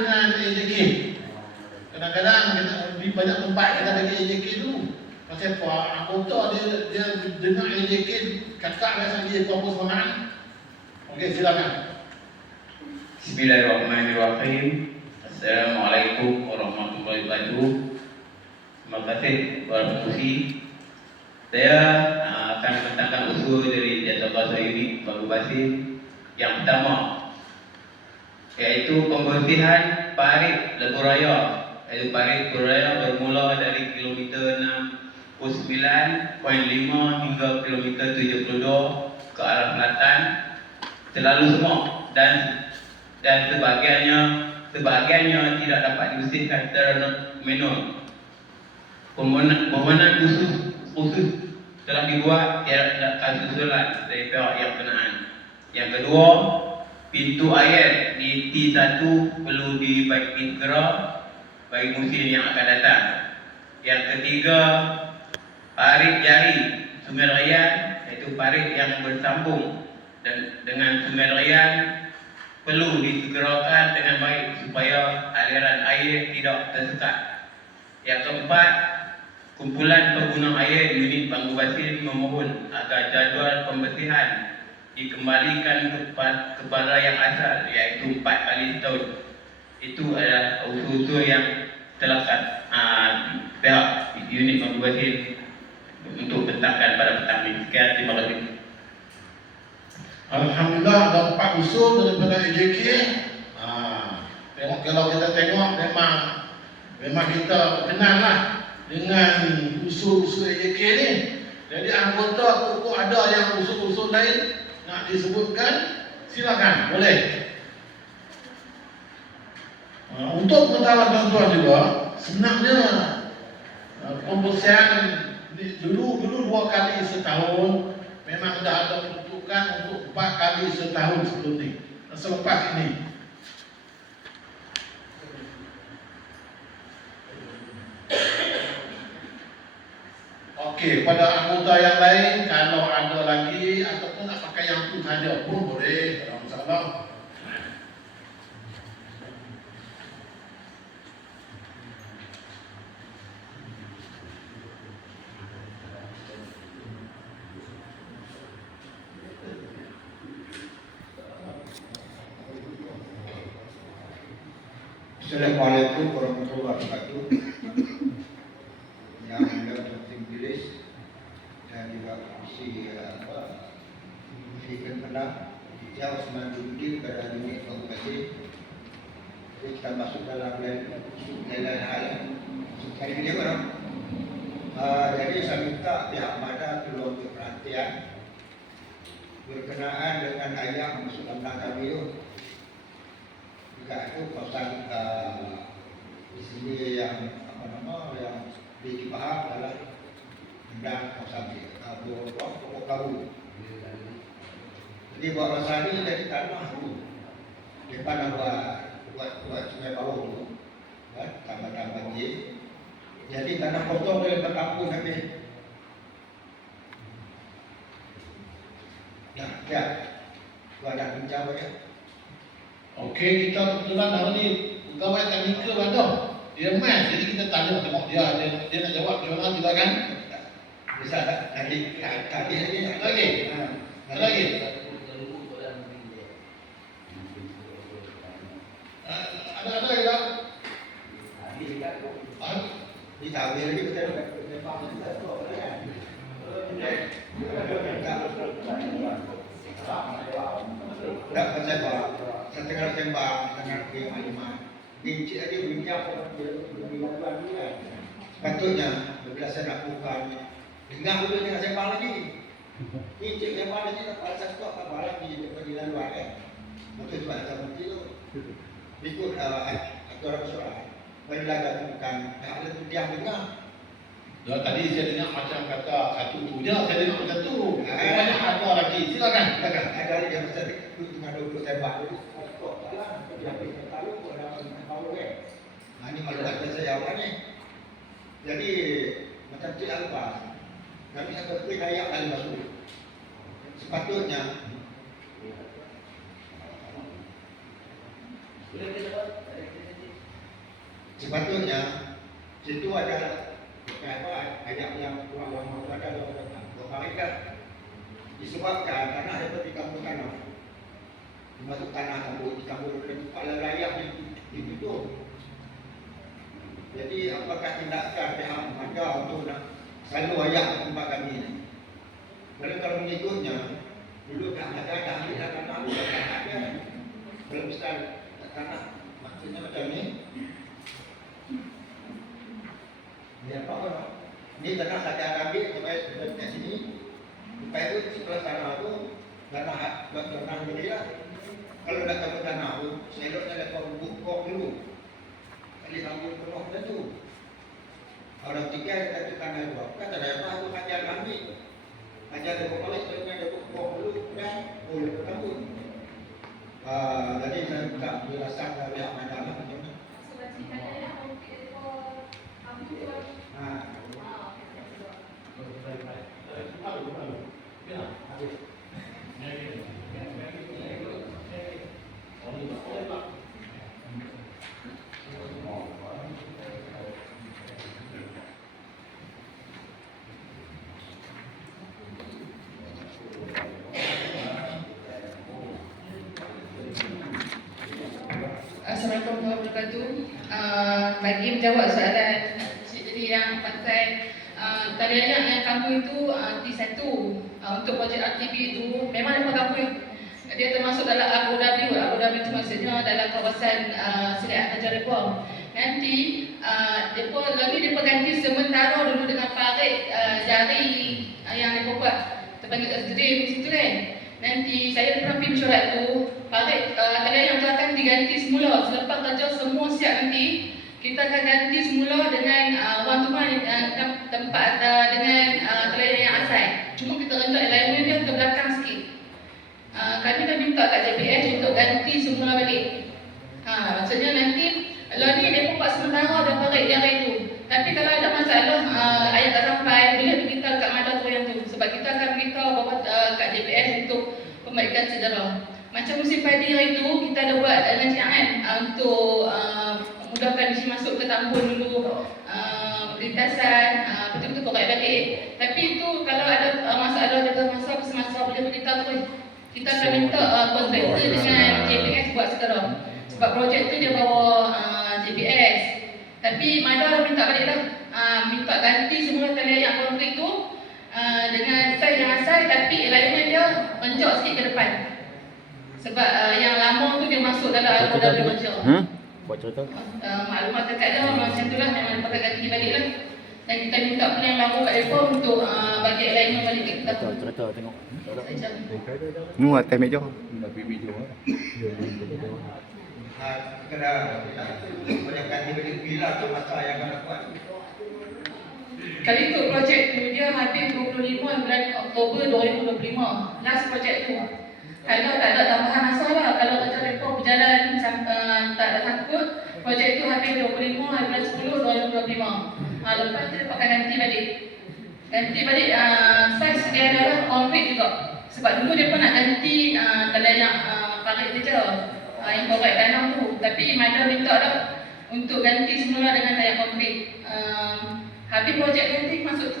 dengan AJK. Kadang-kadang di banyak tempat kita bagi AJK dulu. Pasal apa? Anggota dia dengar AJK kakak rasa dia apa semangat. Okey, silakan. Bismillahirrahmanirrahim. Assalamualaikum warahmatullahi wabarakatuh. Terima kasih kepada pengurusi. Saya akan membentangkan usul dari jasa bahasa unit Baru Basir. Yang pertama, yaitu pembersihan parit Lebuh Raya. Yaitu parit Lebuh Raya bermula dari kilometer 69.5 hingga kilometer 72 ke arah selatan selalu semua dan sebahagiannya tidak dapat dibersihkan secara manual. Permohonan khusus telah dibuat tiada susulan dari pihak yang berkenaan. Yang kedua, pintu air di T1 perlu dibaiki segera bagi musim yang akan datang. Yang ketiga, parit jari Sungai Rayan, iaitu parit yang bersambung dengan Sungai Rayan perlu disegerakan dengan baik supaya aliran air tidak tersekat. Yang keempat, kumpulan pengguna air unit Bangku Basir memohon agar jadual pembersihan dikembalikan kepada yang asal, iaitu 4 kali setahun. Itu adalah usul-usul yang telah pihak unit Bangku Basir untuk bentangkan pada petang ini. Sekian, terima kasih. Alhamdulillah ada 4 usul daripada AJK. Kalau kita tengok memang kita kenal lah dengan usul-usul AJK ni. Jadi anggota pokok ada yang usul-usul lain nak disebutkan, silakan, boleh. Untuk pengetahuan tuan-tuan juga, sebenarnya pembersihan dulu 2 kali setahun memang dah ada peruntukan untuk 4 kali setahun sebelum ni. Selepas ini. Okey, pada anggota yang lain kalau ada lagi ataupun nak pakai yang tu saja pun boleh, tak ada masalah. Assalamualaikum warahmatullahi wabarakatuh. Yang ada Dr. Inggeris dan juga Komisi Kemenang Hijau Semandungin pada unit Bangku Basir. Jadi kita masuk dalam lain hal. Hari ini orang. Jadi saya minta pihak mana perlu untuk perhatian berkenaan dengan ayam masuk dalam kami itu. Jika itu kawasan di sini yang yang dibahas adalah tentang kawasan pokok kayu. Jadi buat masa ini dari tanah dulu, depan buat sungai bawah dulu, tambah-tambah banjir. Jadi tanah kosong boleh berkampung habis. Nah, ya, ada bincang ya. Okey, kita kebetulan hari ni pegawai teknikal ada. Dia main, jadi kita tanya tengok dia nak jawab macam mana, silakan. Bisa tak? Tadi lagi. Ada lagi? Ada lagi tak? Ditawir lagi betul. Tak pasal setengah tembak setengah ke-5. Bincik aja bincang di sepatutnya bila saya nak bukan dengar dulu dengan sembang lagi. Bincik sembang lagi tak pasal tu apa lagi di luar kan. Betul sebab saya mesti tu. Ikut aturan soal. Bagaimana bukan ada tu dia dengar. Tadi saya dengar macam kata satu tu je, saya dengar macam tu. Banyak ada lagi, silakan. Ada lagi yang besar itu dengan 20 tembak itu. Ini malu kata saya awal ni. Jadi macam tu apa? Kami akan beri kayak kali masuk. Sepatutnya Sepatutnya situ ada ayat yang ulama ada mereka disebabkan tanah dapat dikampung tanah, masuk tanah kampung dikampung kepala layak di situ. Jadi apakah tindakan pihak ada untuk nak selalu ayat tempat kami ini? Kalau mengikutnya dulu tak ada ambil tanah, tak ada. Kalau besar tanah maksudnya macam ni. Dia apa? Ini tanah saja ambil sampai dekat sini. Supaya itu setelah tanah itu tanah berilah. Kalau nak tahu tanah itu, seloknya lepas buka dulu. Kali ambil penuh dah tu. Orang tiga kita tanah dua. Kata apa aku ajar ambil. Ajar dia balik seloknya dia buka dulu dan boleh bertambut. Jadi saya minta penjelasan dari Pak Madam macam mana? Assalamualaikum warahmatullahi wabarakatuh. Bagi menjawab soalan jadi yang pasal talian yang kampung itu T1 untuk projek RTB itu memang depa kampung dia termasuk dalam Abu Dhabi. Abu Dhabi itu maksudnya dalam kawasan Seri Hajar Reform. Nanti depa ganti sementara dulu dengan parit jari yang depa buat terpanggil dream situ kan. Nanti saya pernah pergi mesyuarat tu, parit talian yang tu akan diganti semula. Selepas kerja semua siap nanti, kita akan ganti semula dengan one to one tempat dengan talian yang asal. Cuma kita rentak alignment dia ke belakang sikit. Kami dah minta kat JPS untuk ganti semula balik. Maksudnya nanti kalau ni dia buat sementara dan parit yang itu. Tapi kalau ada masalah ayat tak sampai, boleh beritahu kat Madam tu yang tu. Sebab kita akan beritahu bahawa kat JPS untuk pembaikan sejarah. Macam musim padi hari tu, kita ada buat rancangan untuk mudahkan mesti masuk ke tambun dulu, lintasan, betul-betul korek balik. Tapi itu kalau ada masalah dengan masa boleh beritahu tu. Kita akan minta kontraktor dengan JPS buat sekarang. Sebab projek tu dia bawa JPS. Tapi Mada minta balik lah, minta ganti semua talian yang konkret tu dengan saiz yang asal, tapi alignment dia menjauh sikit ke depan. Sebab yang lama tu dia masuk dalam Abu Dhabi Major. Buat cerita. Maklumat dekat dia macam tu lah, memang pakai ganti balik lah. Dan kita minta pun yang baru kat depa untuk bagi alignment balik ke kita. Cerita tengok. Macam Ni atas meja. Kena banyak ganti balik bila tu masa yang akan buat. kali tu projek tu dia habis 25 bulan Oktober 2025. Last projek tu. Kalau tak ada tambahan masa lah, kalau kerja mereka berjalan tak ada sangkut, projek tu habis 25 bulan 10 2025. Lepas tu dia pakai ganti balik. Ganti balik saiz dia adalah konkret juga. Sebab dulu dia pun nak ganti talian yang parit je, yang korek tanah tu. Tapi Madam minta dah untuk ganti semula dengan talian konkret. Habis projek ganti masuk tu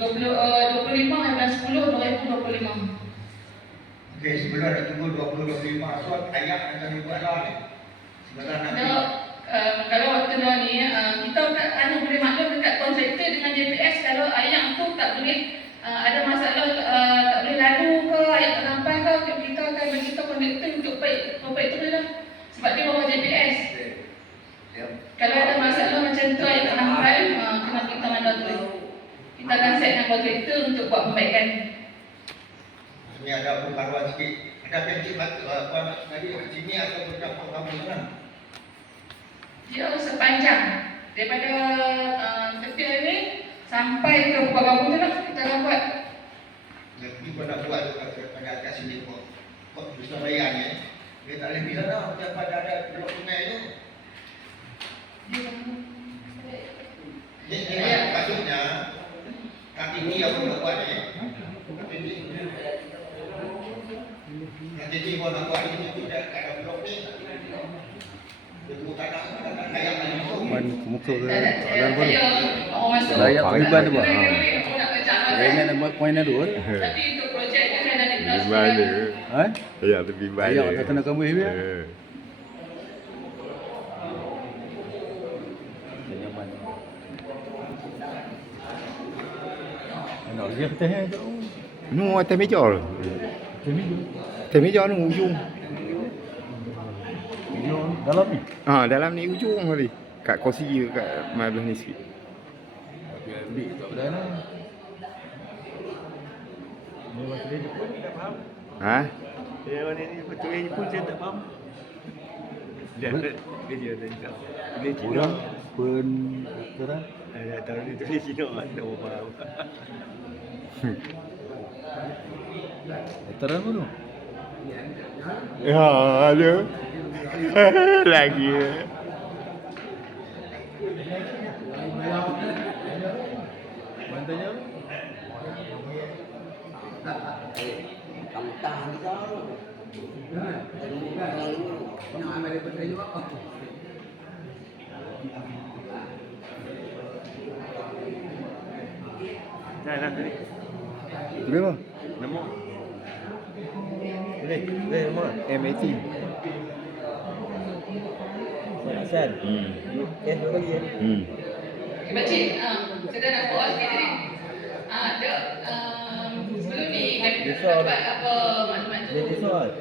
25 bulan 10 2025. Okey, sebelum ada tunggu 2025 so ayat akan dibuat lah ni. Sebenarnya Kalau waktu ni kita hanya boleh maklum dekat kontraktor dengan JPS kalau ayat tu tak boleh ada masalah tak boleh lalu ke ayat tak sampai ke, kita akan beritahu kontraktor untuk baik tu lah. Sebab dia bawa JPS. Kalau ada masalah macam tu ayat tak sampai, kena kita mana tu. Kita akan set dengan kontraktor untuk buat perbaikan. ini ada perbaruan sikit. Ada pencik batu apa tadi kat sini atau bercampur kamu sana? Dia sepanjang daripada tepi ni sampai ke Bukit tu lah kita akan buat. Jadi kau nak buat pada atas sini kau bisa bayar ni. Dia tak boleh bilang dah macam pada ada blok sungai tu. Ini maksudnya kaki ni apa nak buat ni? Jadi kau nak buat ini tidak ada blok ni. Dia bukan nak ayam yang masuk. depan muka ke Saya orang pun. mau masuk. Layak peribad tu, Pak. Aku nak kerja apa Saya ingat nama poin ada tu. Tapi untuk projek ni kan ada di Mana? Ha? Ya, lebih baik. Layak tak kena kamu ni. Nyaman. Nak dia kata tu. Nu atas meja lah. Ini Atas meja nu ujung. video dalam ni. Ha, dalam ni ujung tadi. Kat kursi je kat belah ni sikit. Dia ambil tak pada mana. Ni masa dia pun tak faham. Ha? Dia mana ni betul ni pun saya tak faham. Dia dah cakap. Ini Cina pun terang. Ada tahu ni tulis Cina tak faham. Terang pun tu. Ya, ada. Lagi. Mantanya. Nah, ni. Berapa? Nama. Ini, nama. M18. Hasan. Bagi ya. Okay, Pakcik, saya nak buat sikit tadi. Ada, sebelum ni kami tak dapat apa maklumat tu.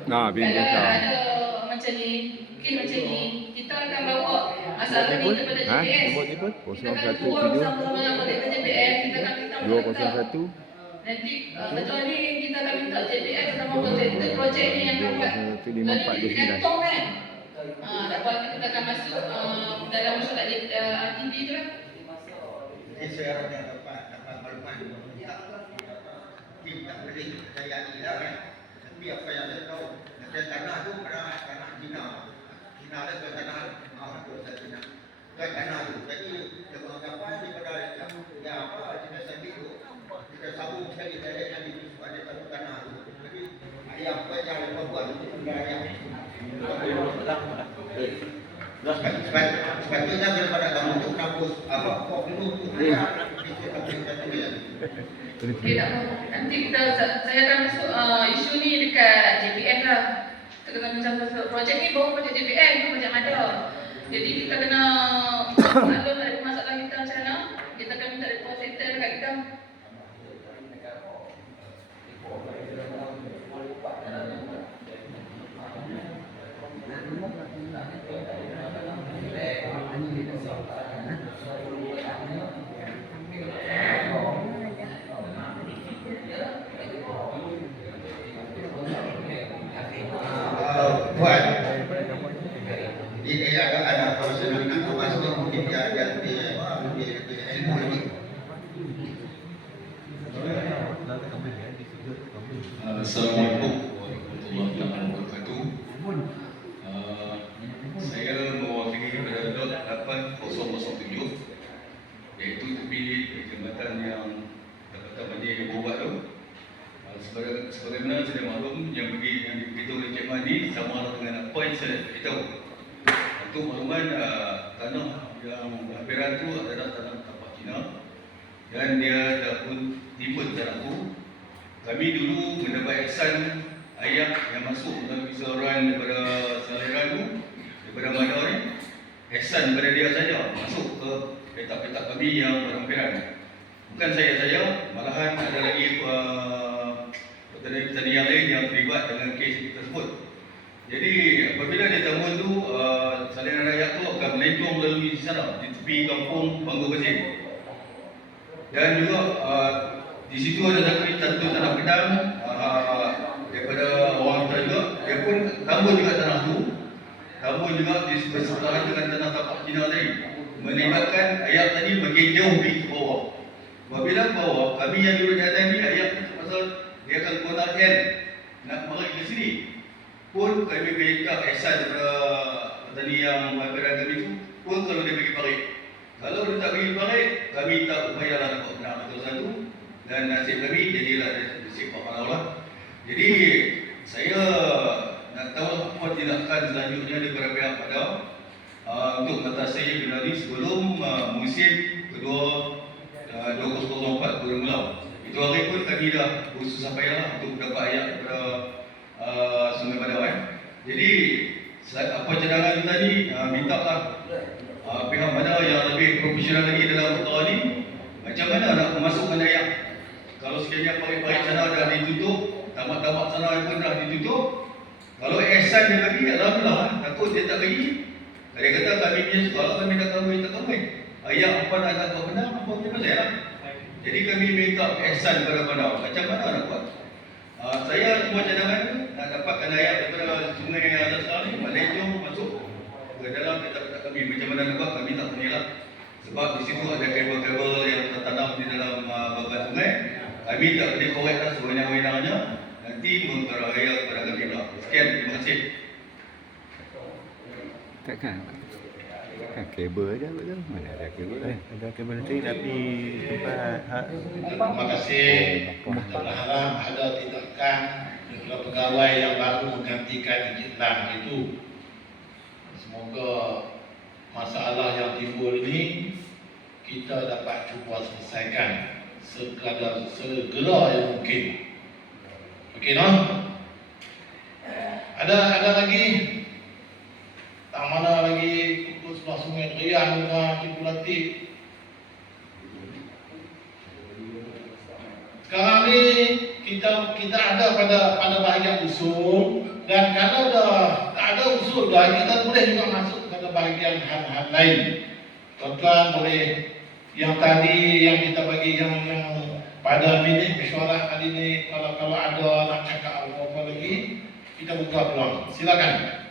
Nah, bin Kalau besar. ada macam ni, mungkin macam ni, kita akan bawa masalah ni kepada Ha? JPS. Nombor telefon? Kita akan 017 turun bersama-sama dengan mereka JPS. Kita akan minta mereka. 201 Nanti betul ni kita akan minta JPS sama projek ni yang dapat 5429. kantong kan. Dapat kita akan masuk dalam surat RTB tu lah. Jadi saya harapnya dapat maklumat tim tak boleh dipercayai lah kan. Tapi apa yang saya tahu, nanti tanah tu adalah tanah Cina. Cina ada ke tanah dosa Cina. Bukan tanah tu. Jadi dengan anggapan daripada yang apa Cina sendiri tu, kita sambung sekali direct yang itu ada satu tanah tu. Jadi yang apa yang mereka buat itu sebenarnya sepatutnya daripada kamu untuk kampus apa kok dulu tu Tidak apa. Nanti saya akan masuk isu ni dekat JPS lah. Kita kena bincang pasal projek ni baru projek JPS tu projek Mada. Jadi kita kena maklum ada masalah kita macam mana. Kita akan minta report center dekat kita. buat ini ada proses nak masuk mungkin dia ada ilmu lagi. Assalamualaikum warahmatullahi wabarakatuh. Saya mewakili pada lot 8007 iaitu tepi jambatan yang Jabatan Banjir yang berubah tu. Sebagaimana saya maklum yang diberitahu oleh Cik Madi sama dengan apa yang saya beritahu. Untuk makluman tanah yang berhampiran tu adalah tanah tapak Cina dan dia dah pun timbul tanah tu. Kami dulu mendapat ihsan ayat yang masuk melalui saluran daripada saliran tu, daripada Mada ni. Ihsan daripada dia saja masuk ke petak-petak kami yang berhampiran. Bukan saya saja, malahan ada lagi petani-petani yang lain yang terlibat dengan kes tersebut. Jadi apabila dia tambun tu, saliran rakyat tu akan melencong melalui di sana, di tepi kampung Bangga Pasir. Dan juga di situ ada satu tanah pedang daripada orang kita juga. Dia pun tambun juga tanah tu. Tambun juga di bersebelahan dengan tanah tapak Cina tadi. Melibatkan ayat tadi makin jauh pergi ke bawah. Apabila ke bawah, kami yang duduk di atas ni ayat pasal dia akan kotakkan nak mari ke sini. Pun kami minta ihsan daripada petani yang berada kami tu, pun kalau dia pergi parit. Kalau dia tak pergi parit, kami tak bayarlah dapat benar betul satu. Dan nasib kami jadilah nasib Pak Palau lah. Jadi saya nak tahu apa tindakan selanjutnya daripada pihak Mada. untuk mengatasi kendali sebelum musim kedua 2004 bermula. Itu hari pun kami dah bersusah payah untuk mendapat ayat daripada Sungai Badawai. Jadi apa cadangan kita ni, mintalah pihak mana yang lebih profesional lagi dalam perkara ni, macam mana nak memasukkan ayat. Kalau sekiranya parit-parit sana dah ditutup, tamat-tamat sana pun dah ditutup, kalau ihsan dia bagi, alhamdulillah. Takut dia tak bagi, dia kata kami punya soal, kami tak kahwin. Ayat apa nak tak benar, apa punya pasal lah. Jadi kami minta ihsan kepada bandar. Macam mana nak buat? Saya cuma cadangan nak dapatkan ayat daripada sungai yang ada sekarang ni, Malaysia masuk ke dalam petak-petak kami. Macam mana nak buat, kami tak punya lah. Sebab di situ ada kabel-kabel yang tertanam di dalam babat sungai. Kami tak boleh korek lah sewenang-wenangnya. Nanti memperaya kepada kami pula. Sekian, terima kasih. Takkan kabel aja betul. Mana ada kabel? Ada kabel listrik tapi tempat Terima kasih. Kita berharap ada tindakan daripada pegawai yang baru menggantikan Encik Lam itu. Semoga masalah yang timbul ini kita dapat cuba selesaikan segera yang mungkin. Okey, no? Ada lagi? Tak mana lagi kukus sebelah Sungai Derian ke Cipu Latif. Sekarang ni kita ada pada bahagian usul, dan kalau dah tak ada usul dah, kita boleh juga masuk pada bahagian hal-hal lain. Tuan-tuan boleh yang tadi yang kita bagi yang pada minit mesyuarat kali ni, kalau ada nak cakap apa-apa lagi, kita buka peluang. Silakan.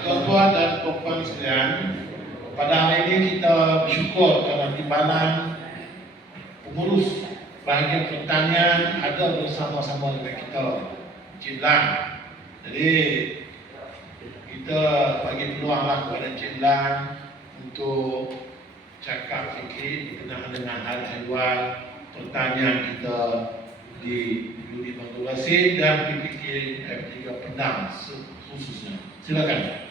Tuan-tuan dan puan-puan sekalian, pada hari ini kita bersyukur kerana timbalan pengurus bahagian pertanian ada bersama-sama dengan kita, Encik Lam. Jadi kita bagi peluanglah kepada Encik Lam untuk cakap sikit berkenaan dengan hal ehwal pertanian kita di Unit Batu Basin dan PPK F3 Penang khususnya. Silakan.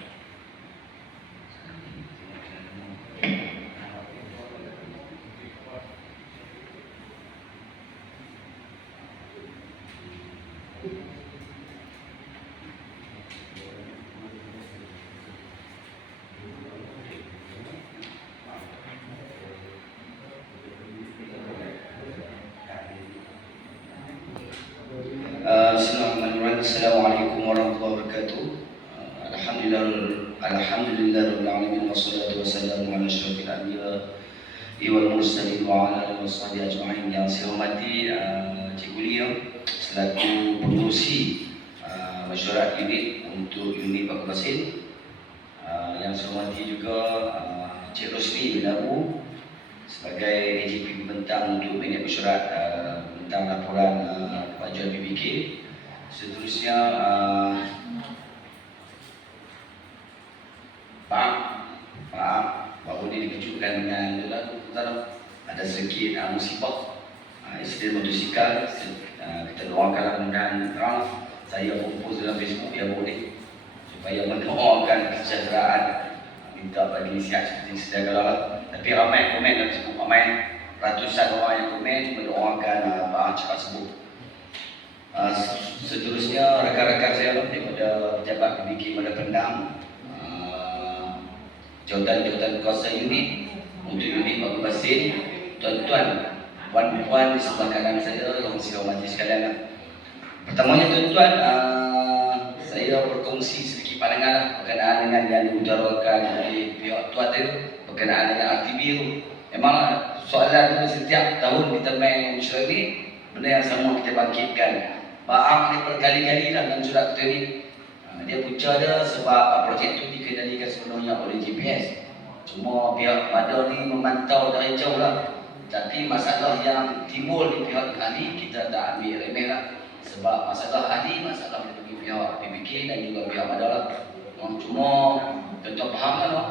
Bismillahirrahmanirrahim. Assalamualaikum warahmatullahi wabarakatuh. Alhamdulillahirabbil alamin wassalatu wassalamu ala asyrafil anbiya wal mursalin wa ala alihi washabihi ajma'in. Yang saya hormati Cikgu Lia selaku pengerusi mesyuarat unit untuk unit Batu Basin. Yang saya hormati juga Cik Rosmi bin Abu sebagai AJP pembentang untuk minit mesyuarat tentang laporan kemajuan PBK. Seterusnya Pak baru ni dikejutkan dengan ada sedikit musibah insiden motosikal. Kita doakan mudah-mudahan saya post dalam Facebook yang boleh supaya mendoakan kesejahteraan, minta bagi sihat seperti sedia kala. Tapi ramai komen dalam Facebook, ramai ratusan orang yang komen mendoakan cepat sembuh. Seterusnya rakan-rakan saya daripada pejabat PBK Mada Pendang, jawatan-jawatan kuasa unit untuk unit Batu Basin, tuan-tuan, puan-puan di sebelah kanan saya yang saya hormati sekalian. Pertamanya tuan-tuan, saya berkongsi sedikit pandangan berkenaan dengan yang diutarakan oleh pihak tuan itu berkenaan dengan RTB itu. Memang soalan itu setiap tahun kita main mesyuarat ini, benda yang sama kita bangkitkan. Maaf ni berkali-kali dalam surat kita ni. Dia punca dia sebab projek itu dikendalikan sepenuhnya oleh GPS. Cuma pihak MADA ni memantau dari jauh lah. Tapi masalah yang timbul di pihak ahli kita tak ambil remeh lah. Sebab masalah ahli, masalah dari pihak PBK dan juga pihak MADA lah. Cuma tuan-tuan faham lah.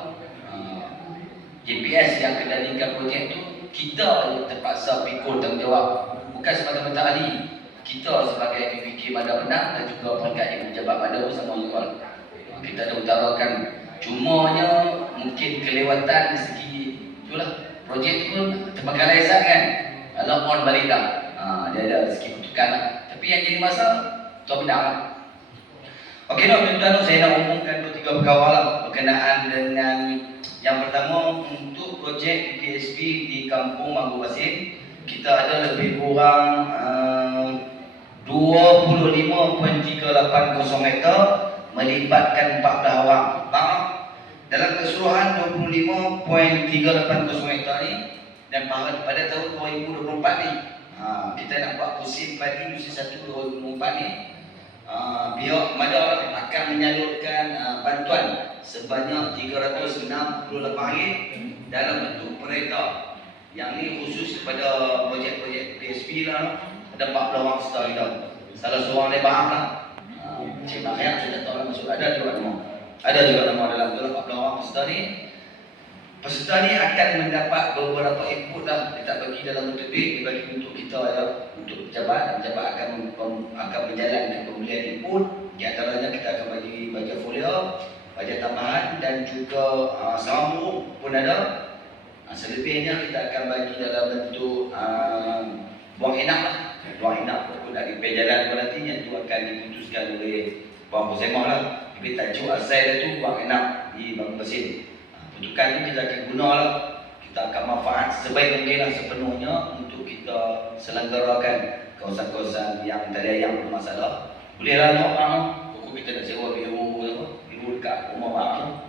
GPS yang kendalikan projek tu kita yang terpaksa pikul tanggungjawab, bukan semata-mata ahli. Kita sebagai PBK MADA Penang dan juga peringkat yang pejabat MADA bersama juga kita dah utarakan. Cumanya mungkin kelewatan dari segi itulah projek tu terbengkalai kan. Kalau on balik dah. Dia ada segi kutukan lah. Tapi yang jadi masalah tuan benar lah. Okey tuan-tuan, saya nak umumkan 2-3 perkara lah berkenaan dengan yang pertama untuk projek PSP di Kampung Manggu Basin. Kita ada lebih kurang 25.380 hektar melibatkan 14 orang. Faham? Dalam keseluruhan 25.380 hektar ni dan pada tahun 2024 ni kita nak buat musim padi musim 1 2024 ni pihak MADA akan menyalurkan bantuan sebanyak RM368 dalam bentuk pereta. Yang ni khusus kepada projek-projek PSP lah. Ada 14 orang serta kita. Salah seorang dia faham lah. Cik Mahyam sudah tahu lah maksud ada juga nama. Ada juga nama dalam tu lah 14 orang peserta ni. Peserta ni akan mendapat beberapa input lah. Dia tak bagi dalam bentuk duit, dia bagi untuk kita ya, untuk pejabat. Dan pejabat akan menjalankan pembelian input. Di antaranya kita akan bagi bajet folio, bajet tambahan dan juga sambung pun ada. Selebihnya kita akan bagi dalam bentuk buang enak lah. Buang enak pun nak repair jalan pun nanti yang tu akan diputuskan oleh Puan Pusemah lah. Tapi tajuk asal dia tu buang enak di Manggu Basin. Pertukan tu kita akan guna lah. Kita akan manfaat sebaik mungkin lah sepenuhnya untuk kita selenggarakan kawasan-kawasan yang tadi yang bermasalah. Bolehlah nak pokok kita nak sewa biru dekat rumah bang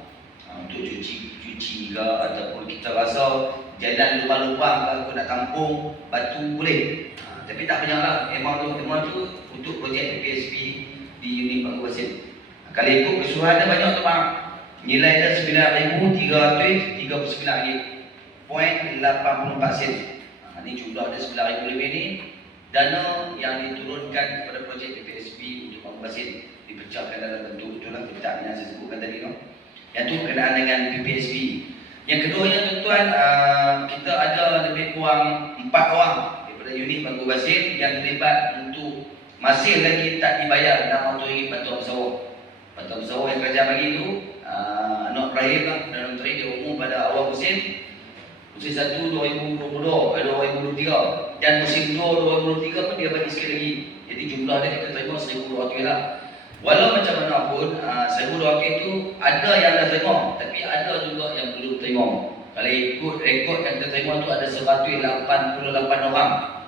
untuk cuci ke ataupun kita rasa jalan lubang-lubang ke aku nak tampung batu boleh. Tapi tak banyaklah memang tu untuk projek PSP di unit Manggu Basin. Kalau ikut keseluruhannya banyak tu bang. Nilai dia RM9,339.84. Ini jumlah dia 9,000 lebih ni. Dana yang diturunkan kepada projek PSP untuk Manggu Basin dipecahkan dalam bentuk itulah pecahan yang saya sebutkan tadi tu. Yang tu berkenaan dengan PPSP. Yang keduanya tuan-tuan, kita ada lebih kurang 4 orang daripada unit Manggu Basin yang terlibat untuk masih lagi tak dibayar RM600 bantuan pesawat. Bantuan pesawat yang kerajaan bagi tu anak Ibrahim lah dan menteri dia umum pada awal musim 1 2023 dan musim 2 2023 pun dia bagi sekali lagi. Jadi jumlah dia kita terima 1,200 lah. Walau macam mana pun 1,200 itu ada yang dah terima tapi ada juga yang belum terima. Kalau ikut rekod yang kita terima tu ada 188 orang.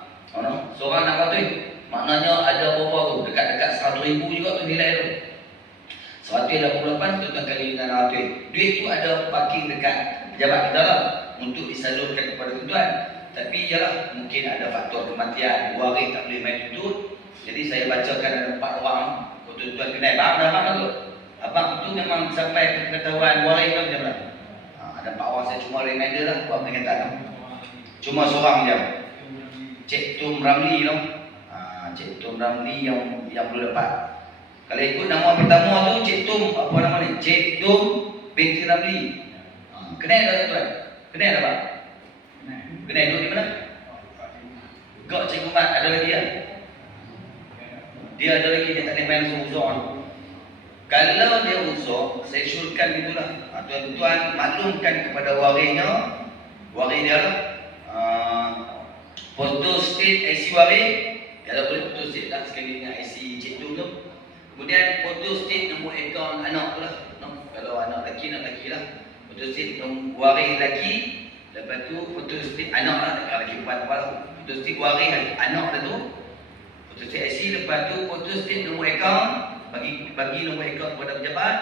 Seorang 600 maknanya ada berapa tu? Dekat-dekat 100,000 juga tu nilai tu. 188 tuan kali 600. Duit tu ada parking dekat pejabat kita lah untuk disalurkan kepada tuan. Tapi ialah mungkin ada faktor kematian, 2 hari tak boleh main tuntut. Jadi saya bacakan ada 4 orang. Tuan-tuan kenal abang dah abang tu. Abang tu memang sampai ke pengetahuan 2 hari kan macam mana. Ada 4 orang saya cuma reminder lah buat peringatan. Cuma seorang je. Cik Tum Ramli tu. Cik Tum Ramli yang belum dapat. Kalau ikut nama pertama tu Cik Tum, apa nama ni? Cik Tum binti Ramli. Kenal tak tuan? Kenal tak Pak? Kenal duduk di mana? Gak Cikgu Mat ada lagi ya? Dia ada lagi, dia tak boleh main uzur. Kalau dia uzur, saya syurkan itulah. Tuan-tuan maklumkan kepada warinya, wari dia lah. Foto state IC wari, kalau boleh foto state lah sekali dengan IC Cik Tum tu. Kemudian foto state nombor akaun anak tu lah. Kalau anak lelaki, anak lelaki lah. Foto state wari lelaki. Lepas tu foto state anak lah. Kalau lelaki perempuan lah. Foto state wari anak dia tu. Foto state IC. Lepas tu foto state nombor akaun. Bagi nombor akaun kepada pejabat.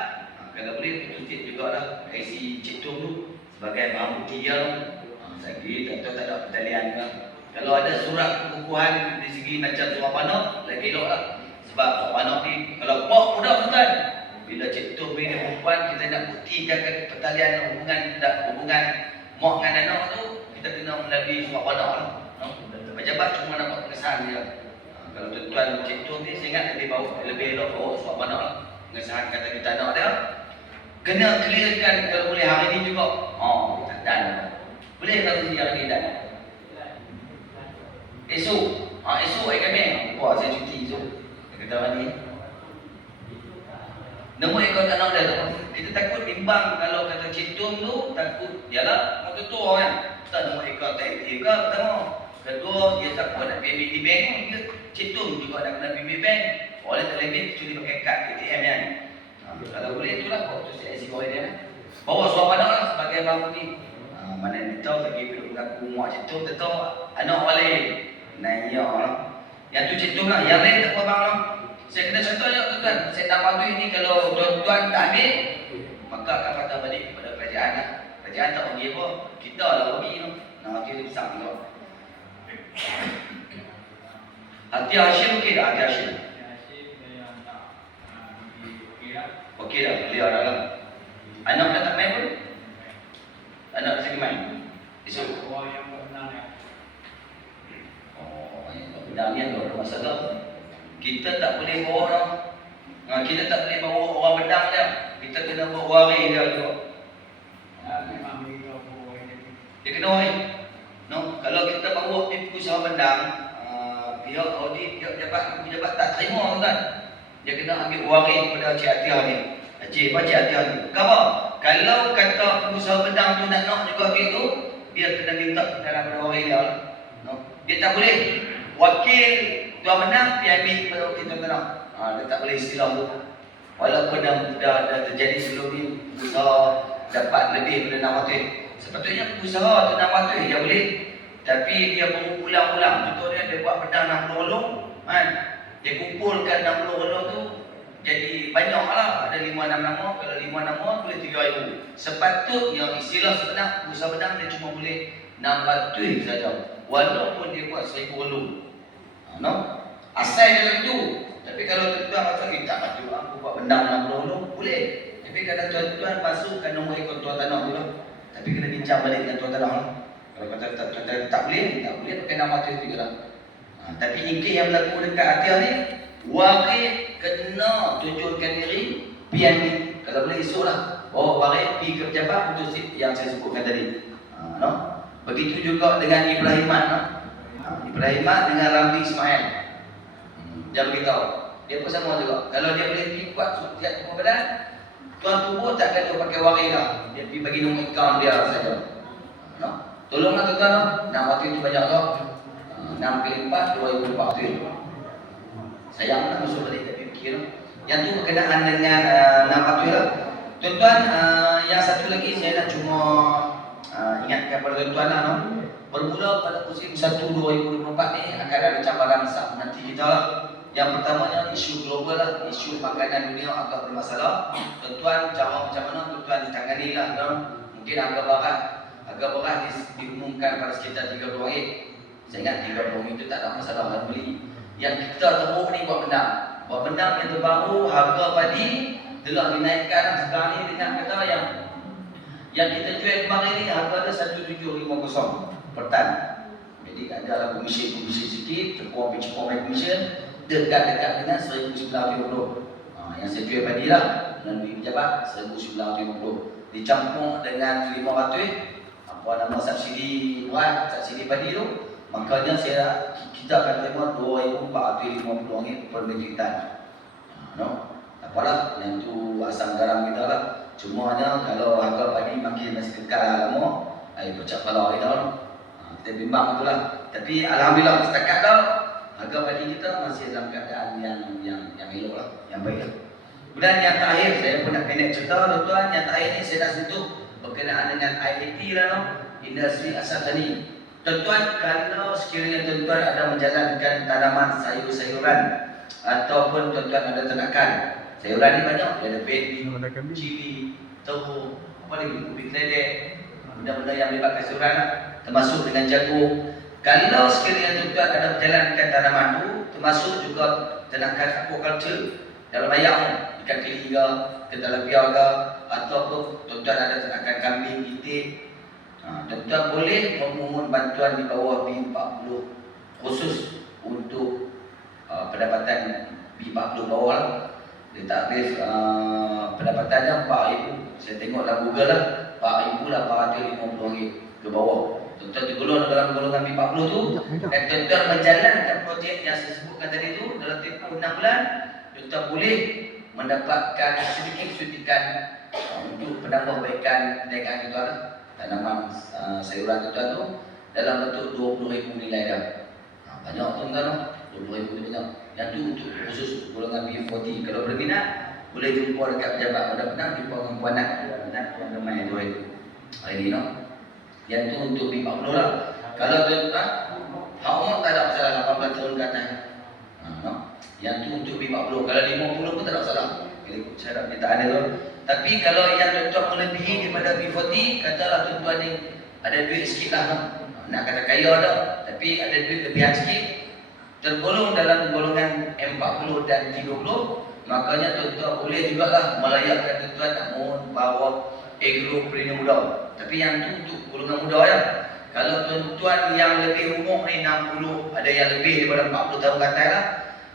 Kalau boleh foto state juga lah IC Cik Tum tu. Sebagai barang bukti dia tu. Saya tak ada pertalian lah. Kalau ada surat pengukuhan di segi macam surat panak, lagi elok lah. Sebab surat panak ni, kalau pok budak tuan, Bila Cik Tum bina perempuan, kita nak buktikan pertalian hubungan mak dengan anak tu, kita kena melalui surat panak lah. Pejabat cuma nak buat pengesahan dia. Kalau tuan-tuan Cik Tum ni, saya ingat lebih elok bawa surat panak lah. Pengesahan kata di tanah dia. Kena clearkan kalau boleh hari ni juga. Tak dan. Boleh kalau dia hari ni dan. Esok hari kami. Wah, saya cuti esok. Dia kata hari ni. Nombor ekor anak dia tu. Kita takut bimbang kalau kata Cik Tum tu, takut. Yalah, waktu tu kan. Tak nombor ekor tak aktif ke pertama. Kedua, dia takut nak PB di bank. Cik Tum juga nak kena PB bank. Oleh terlebih, curi pakai kad ATM kan. Kalau boleh itulah, bawa tu CIC bawah dia kan. Bawa suap panak lah sebagai abang ni. Mana dia tahu lagi bila mengaku mak Cik Tum, dia tahu anak balik. Naya lah. Yang tu Cik Tum lah, yang lain tak apa abang lah. Saya kena contoh je tuan-tuan. Saya nak bantu ini kalau tuan-tuan tak ambil, maka akan patah balik kepada kerajaan lah. Kerajaan tak bagi apa, kita lah bagi tu. Nama kita besar juga. Hati Hashim okey tak? Hati Hashim? Okey dah, beliau dah lah. Anak dah tak main pun? Anak dah segi main? Esok? Yang benar ni ada masalah. Kita tak boleh bawa orang. Kita tak boleh bawa orang bedang dia. Kita kena bawa wari dia juga. Dia kena wari. No, kalau kita bawa pergi usaha bedang, pihak audit, pihak pejabat tak terima tuan. Dia kena ambil wari kepada Cik Atia ni. Cik Atia ni. Kenapa? Kalau kata usaha bedang tu nak juga gitu, dia kena minta dalam wari dia. No, dia tak boleh. Wakil tuan menang, dia ambil pada wakil tuan menang. Dia tak boleh istilah tu. Walaupun dah terjadi sebelum ni, usaha dapat lebih daripada 600. Sepatutnya usaha tu 600 dia boleh. Tapi dia berulang-ulang. Contohnya dia buat pedang 60 rolong. Dia kumpulkan 60 rolong tu, jadi banyak lah. Ada 5-6 nama. Kalau 5 nama boleh 3,000. Sepatutnya istilah sebenar, usaha pedang dia cuma boleh 600 saja. Walaupun dia buat 1,000 rolong. No? Asal dia lagi tu. Tapi kalau tuan-tuan rasa tak patut aku buat bendang 60 rolong, boleh. Tapi kadang tuan-tuan masukkan nombor ekor tuan tanah tu lah. Tapi kena bincang balik dengan tuan tanah lah. Kalau kata tuan-tuan tak boleh pakai nama tu juga lah. Tapi ingkit yang berlaku dekat Atia ni, wari kena tunjukkan diri PNB. Kalau boleh esok lah, bawa wari pergi ke pejabat untuk yang saya sebutkan tadi. No? Begitu juga dengan Ibrahimat. No? Ibrahimat dengan Ramli Ismail. Dia beritahu, dia pun sama juga. Kalau dia boleh pergi kuat setiap tubuh badan, tuan tubuh tak kena pakai wari lah. Dia pergi bagi nombor account dia saja. No? Tolonglah tuan-tuan, no? 600 itu banyak tak? 6 kali 4, 2,400. Sayang lah masuk balik tak fikir. Yang tu berkenaan dengan 600 lah. Tuan-tuan, yang satu lagi saya nak cuma ingatkan pada tuan-tuan lah, no? Bermula pada musim 1 2024 ni akan ada cabaran besar nanti kita lah. Yang pertamanya isu global lah, isu makanan dunia agak bermasalah. Tuan-tuan cara macam mana tuan-tuan ditangani lah, no? Mungkin harga beras diumumkan pada sekitar RM30. Saya ingat RM30 itu tak ada masalah orang beli. Yang kita temuk ni buat bendang yang terbaru, harga padi telah dinaikkan sekarang ni dengan kata yang kita jual kemarin ni harga dia 1,750 per tan. Jadi ada komisi sikit, cukup komisi dekat dengan 1,950. Yang saya jual padi lah melalui pejabat 1,950 dicampur dengan 500 apa nama subsidi beras, subsidi padi tu, makanya kita akan terima RM2,450 per metrik tan. No? Apalah, yang tu asam garam kita lah. Cuma kalau harga padi masih kekal lama, pecah kepala kita lah. Kita bimbang itulah. Tapi alhamdulillah setakat dah harga padi kita masih dalam keadaan yang elok lah, yang baik lah. Kemudian yang terakhir, saya pun nak pendek cerita tuan-tuan. Yang terakhir ni saya nak sentuh berkenaan dengan IAT lah, no? Industri Asal Tani. Tuan-tuan, kalau sekiranya tuan-tuan ada menjalankan tanaman sayur-sayuran ataupun tuan-tuan ada ternakan, sayuran ni banyak, ada bendi, cili, tahu, apa lagi, ubi keledek, benda-benda yang melibatkan sayuran lah, termasuk dengan jagung. Kalau sekiranya tuan-tuan ada menjalankan tanaman tu, termasuk juga ternakan aquaculture, dalam ayam ikan keli ke tilapia ke ataupun tuan-tuan ada akan kambing itik, tuan-tuan boleh memohon bantuan di bawah B40 khusus untuk pendapatan B40 bawah lah. Dia takrif pendapatannya RM4,000. Saya tengok dalam Google lah, RM4,850 ke bawah. Tuan-tuan tergolong dalam golongan B40 tu, dan tuan-tuan menjalankan projek yang saya sebutkan tadi tu dalam tempoh 6 bulan, tuan-tuan boleh mendapatkan sedikit suntikan untuk penambahbaikan perniagaan tuan-tuan lah. Tanaman sayuran tuan-tuan tu dalam bentuk RM20,000 nilai dah. Banyak tuan-tuan tu, RM20,000 tu banyak. Yang tu untuk khusus golongan B40. Kalau berminat, boleh jumpa dekat pejabat Pendapatan, jumpa dengan Puan Nat, Puan Ramai tu hari ni no. Yang tu untuk B40 lah. Kalau tuan-tuan, hak umur tak ada masalah 18 tahun ke atas. No. Yang tu untuk B40. Kalau 50 pun tak ada masalah. Ikut syarat permintaan dia tu. Tapi kalau yang tuan-tuan melebihi daripada B40, katalah tuan-tuan ni ada duit sikit lah. No. Nak kata kaya dah, tapi ada duit lebihan sikit, tergolong dalam golongan M40 dan G20, makanya tuan-tuan boleh jugalah melayakkan tuan-tuan nak mohon bawa agro premium muda. Tapi yang tu untuk golongan muda ya. Kalau tuan-tuan yang lebih umur ni 60, ada yang lebih daripada 40 tahun ke atas lah,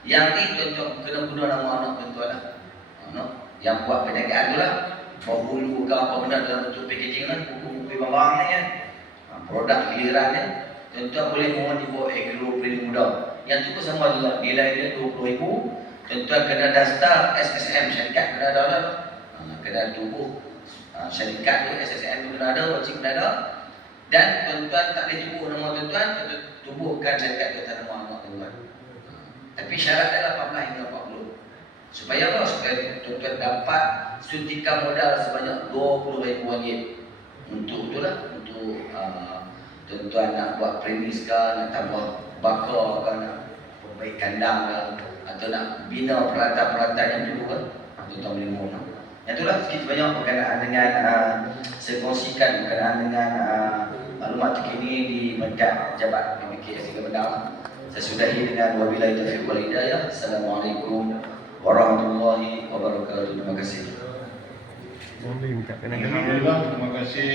yang ni tuan-tuan kena guna nama anak tuan-tuan lah. Yang buat perniagaan tu lah, hulu ke apa benda dalam bentuk packaging lah, buku-buku barang ni kan, produk giliran ni, tuan-tuan boleh mohon dibawa agro premium muda. Yang tu pun sama juga, nilai dia RM20,000. Tuan-tuan kena daftar SSM, syarikat kena ada lah. Kena tubuh syarikat tu, SSM tu kena ada, wajib kena ada. Dan tuan-tuan tak boleh tubuh nama tuan-tuan, tubuhkan syarikat tu atas nama anak tuan-tuan. Tapi syarat dia 18 hingga 40. Supaya apa? Supaya tuan-tuan dapat suntikan modal sebanyak RM20,000. Untuk itulah, untuk tuan-tuan nak buat premis ke, nak tambah bakar ke, nak perbaik kandang ke, atau nak bina peralatan-peralatan yang dulu ke, tuan-tuan boleh mohon. Yang itulah sikit banyak berkenaan dengan saya kongsikan berkenaan dengan maklumat terkini di Mentad Jabat PBK Sdn Bernam. Saya sudahi dengan wabillahi taufiq wal hidayah. Assalamualaikum warahmatullahi wabarakatuh. Terima kasih. Boleh minta kenangan. Alhamdulillah, terima kasih